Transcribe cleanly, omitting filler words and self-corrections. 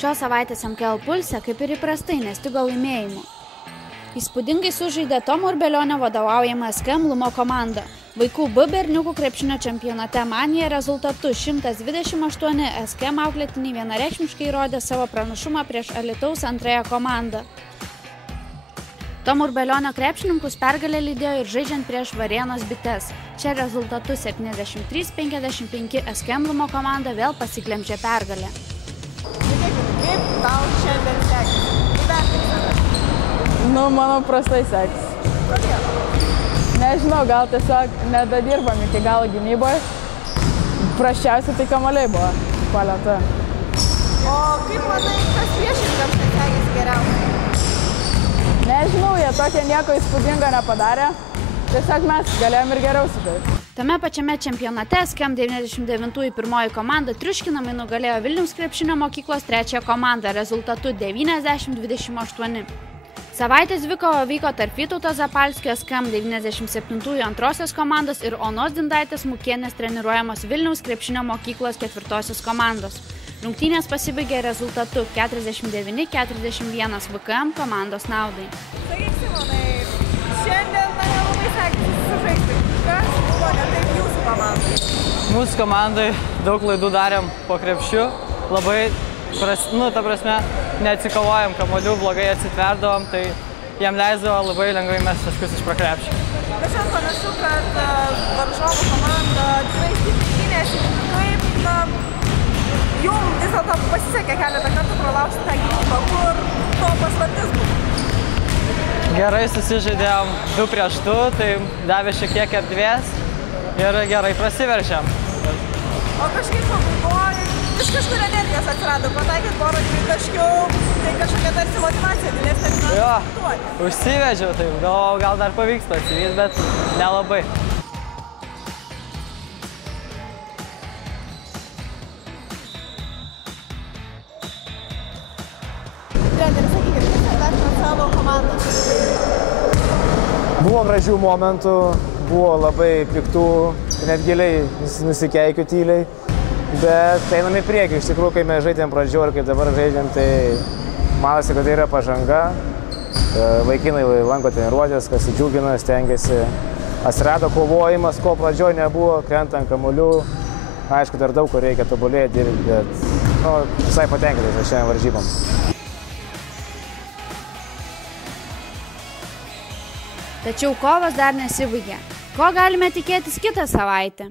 Šios savaitės MKL pulse kaip ir įprastai nestigo laimėjimų. Įspūdingai sužaidė Tomo Urbelionio vadovaujama SKM Lumo komanda. Vaikų B berniukų krepšinio čempionate Manija rezultatu 128 SKM auklėtiniai vienareikšmiškai įrodė savo pranašumą prieš Alytaus antrąją komandą. Tomo Urbelionio krepšininkus pergalė lydėjo ir žaidžiant prieš Varėnos bites. Čia rezultatu 73-55 SKM Lumo komanda vėl pasiglemžė pergalę. Kaip tau šiandien sekėsi? Manau, prastai sekėsi. Kodėl? Nežinau, gal tiesiog nedadirbam iki galo gynyboje. Prasčiausiai tai kamuoliai buvo palenta. O kaip manai, kas priešininkams sekėsi geriausiai? Nežinau, jie tokie nieko įspūdingo nepadarė. Tiesiog mes galėjom ir geriau sužaisti. Tame pačiame čempionate SKM 99 pirmoji komanda triuškinamai nugalėjo Vilniaus krepšinio mokyklos trečiąją komandą rezultatu 90-28. Savaitės dvikova vyko tarp Vytauto Zapalskio SKM 97 antrosios komandos ir Onos Dindaitės Mukienės treniruojamos Vilniaus krepšinio mokyklos ketvirtosios komandos. Rungtynės pasibaigė rezultatu 49-41 VKM komandos naudai. Sakyk, Simonai, šiandien nelabai sekėsi sužaisti. Kas buvo ne taip jūsų komandai? Mūsų komandai daug klaidų darėm po krepšiu. Labai, ta prasme, neatsikovojom kamuolių, blogai atsitverdavom, tai jiem leisdavo labai lengvai mesti taškus iš prakrepšio. Bet šiandien panašu, kad varžovų komanda tikrai stipriai gynėsi. Kaip jums vis dėlto pasisekė keletą kartų pralaužti tą gynybą, kur to paslaptis buvo? Gerai susižaidėjom 2 prieš 2, tai davė šiek tiek erdvės ir gerai prasiveršėm. O kažkaip pabaigoje vis kažkur energijos atsirado, pataikėt porą tritaškių, tai kažkokia tarsi motyvacija didesnė. Jo, užsivežiau, tai gal dar pavyks pasivyti, bet nelabai. Treneris, sakykit, kaip vertinat savo komandą? Buvo gražių momentų, buvo labai piktų, net giliai nusikeikiu tyliai, bet einam į priekį. Iš tikrųjų, kai mes žaidėm pradžioje ir kaip dabar žaidėm, tai matosi, kad tai yra pažanga. Vaikinai lanko treniruotės, kas įdžiugina, stengiasi. Atsirado kovojimas, ko pradžioje nebuvo, krenta ant kamuolių. Aišku, dar daug ko reikia tobulėti dirbti, bet visai patenkintas šiandien varžybom. Tačiau kovos dar nesibaigė. Ko galime tikėtis kitą savaitę?